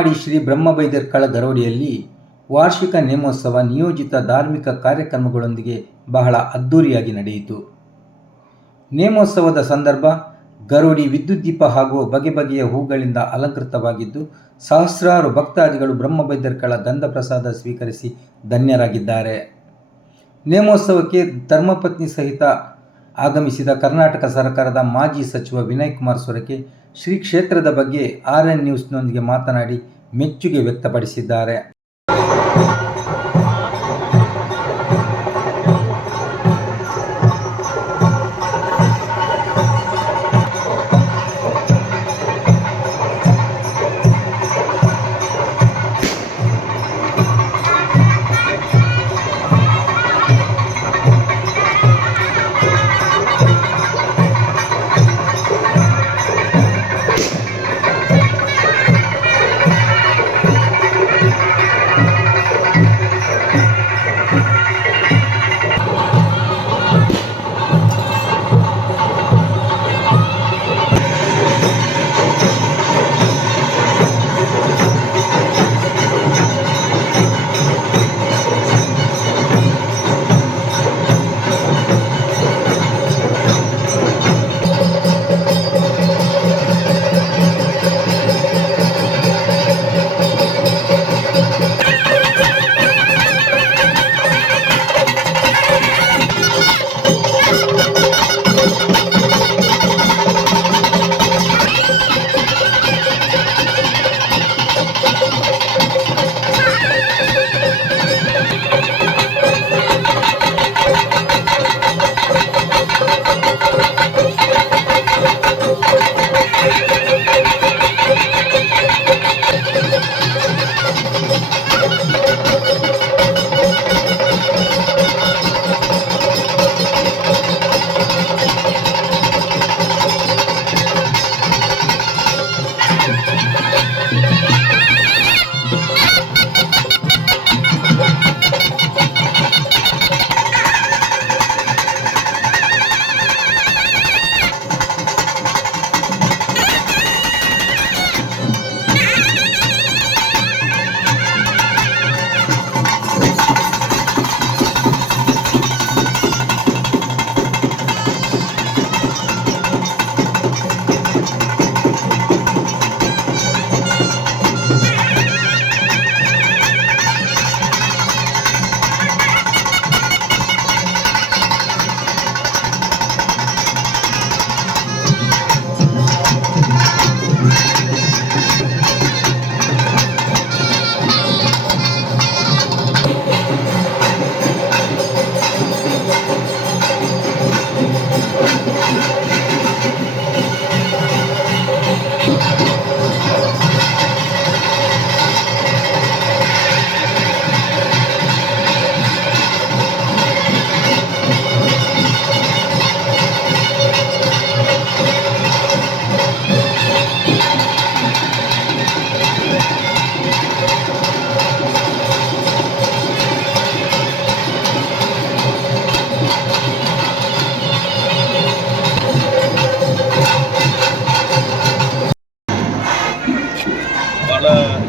ಹೆಜಮಾಡಿ ಶ್ರೀ ಬ್ರಹ್ಮಬೈದರ್ಕಳ ಗರವಡಿಯಲ್ಲಿ ವಾರ್ಷಿಕ ನೇಮೋತ್ಸವ ನಿಯೋಜಿತ ಧಾರ್ಮಿಕ ಕಾರ್ಯಕ್ರಮಗಳೊಂದಿಗೆ ಬಹಳ ಅದ್ಧೂರಿಯಾಗಿ ನಡೆಯಿತು. ನೇಮೋತ್ಸವದ ಸಂದರ್ಭ ಗರವಡಿ ವಿದ್ಯುತ್ ದೀಪ ಹಾಗೂ ಬಗೆ ಬಗೆಯ ಹೂಗಳಿಂದ ಅಲಂಕೃತವಾಗಿದ್ದು, ಸಹಸ್ರಾರು ಭಕ್ತಾದಿಗಳು ಬ್ರಹ್ಮಬೈದರ್ಕಳ ಗಂಧ ಪ್ರಸಾದ ಸ್ವೀಕರಿಸಿ ಧನ್ಯರಾಗಿದ್ದಾರೆ. ನೇಮೋತ್ಸವಕ್ಕೆ ಧರ್ಮಪತ್ನಿ ಸಹಿತ ಆಗಮಿಸಿದ ಕರ್ನಾಟಕ ಸರ್ಕಾರದ ಮಾಜಿ ಸಚಿವ ವಿನಯ್ ಕುಮಾರ್ ಸೊರಕೆ ಶ್ರೀ ಕ್ಷೇತ್ರದ ಬಗ್ಗೆ RN ನ್ಯೂಸ್ನೊಂದಿಗೆ ಮಾತನಾಡಿ ಮೆಚ್ಚುಗೆ ವ್ಯಕ್ತಪಡಿಸಿದ್ದಾರೆ.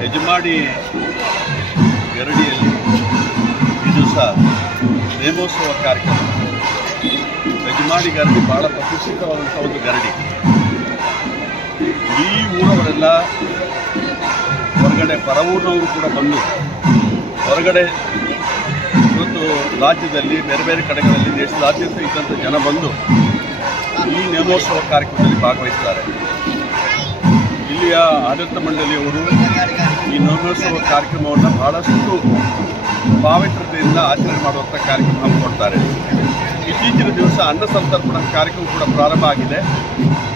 ಹೆಜಮಾಡಿ ಗರಡಿಯಲ್ಲಿ ಈ ದಿವಸ ನೇಮೋತ್ಸವ ಕಾರ್ಯಕ್ರಮ. ಹೆಜಮಾಡಿ ಗರಡಿ ಭಾಳ ಪ್ರತಿಷ್ಠಿತವಾದಂಥ ಒಂದು ಗರಡಿ. ಈ ಊರವರೆಲ್ಲ ಹೊರಗಡೆ ಪರವೂರಿನವರು ಕೂಡ ಬಂದು ಹೊರಗಡೆ ಇವತ್ತು ರಾಜ್ಯದಲ್ಲಿ ಬೇರೆ ಬೇರೆ ಕಡೆಗಳಲ್ಲಿ ದೇಶದಾದ್ಯಂತ ಇದ್ದಂಥ ಜನ ಬಂದು ಈ ನೇಮೋತ್ಸವ ಕಾರ್ಯಕ್ರಮದಲ್ಲಿ ಭಾಗವಹಿಸ್ತಾರೆ. ಇಲ್ಲಿಯ ಆಡಳಿತ ಮಂಡಳಿಯವರು ಈ ನೇಮೋತ್ಸವ ಕಾರ್ಯಕ್ರಮವನ್ನು ಬಹಳಷ್ಟು ಪಾವಿತ್ರತೆಯಿಂದ ಆಚರಣೆ ಮಾಡುವಂಥ ಕಾರ್ಯಕ್ರಮ ಹಮ್ಮಿಕೊಳ್ತಾರೆ. ಇತ್ತೀಚಿನ ದಿವಸ ಅನ್ನ ಸಂತರ್ಪಣಾ ಕಾರ್ಯಕ್ರಮ ಕೂಡ ಪ್ರಾರಂಭ ಆಗಿದೆ.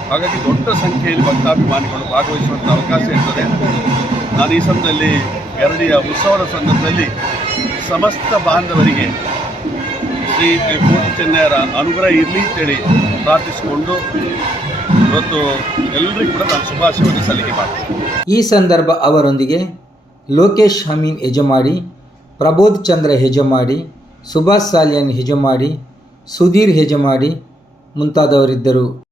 ಹಾಗಾಗಿ ದೊಡ್ಡ ಸಂಖ್ಯೆಯಲ್ಲಿ ಭಕ್ತಾಭಿಮಾನಿಗಳು ಭಾಗವಹಿಸುವಂಥ ಅವಕಾಶ ಇರ್ತದೆ. ನಾನು ಈ ಸಮಯದಲ್ಲಿ ಗರಡಿಯ ಉತ್ಸವದ ಸಂದರ್ಭದಲ್ಲಿ ಸಮಸ್ತ ಬಾಂಧವರಿಗೆ ಶ್ರೀ ಕೋಟಿ ಚೆನ್ನಯ್ಯರ ಅನುಗ್ರಹ ಇರಲಿ ಅಂತೇಳಿ ಪ್ರಾರ್ಥಿಸಿಕೊಂಡು ಇವತ್ತು ಎಲ್ಲರಿಗೂ ಕೂಡ ನಾನು ಶುಭಾಶಯವನ್ನು ಸಲ್ಲಿಕೆ ಮಾಡ್ತೀನಿ. ಈ ಸಂದರ್ಭ ಅವರೊಂದಿಗೆ ಲೋಕೇಶ್ ಅಮೀನ್ ಹೆಜಮಾಡಿ, ಪ್ರಬೋಧ್ ಚಂದ್ರ ಹೆಜಮಾಡಿ, ಸುಭಾಷ್ ಸಾಲಿಯನ್ ಹೆಜಮಾಡಿ, ಸುಧೀರ್ ಹೆಜಮಾಡಿ ಮುಂತಾದವರಿದ್ದರು.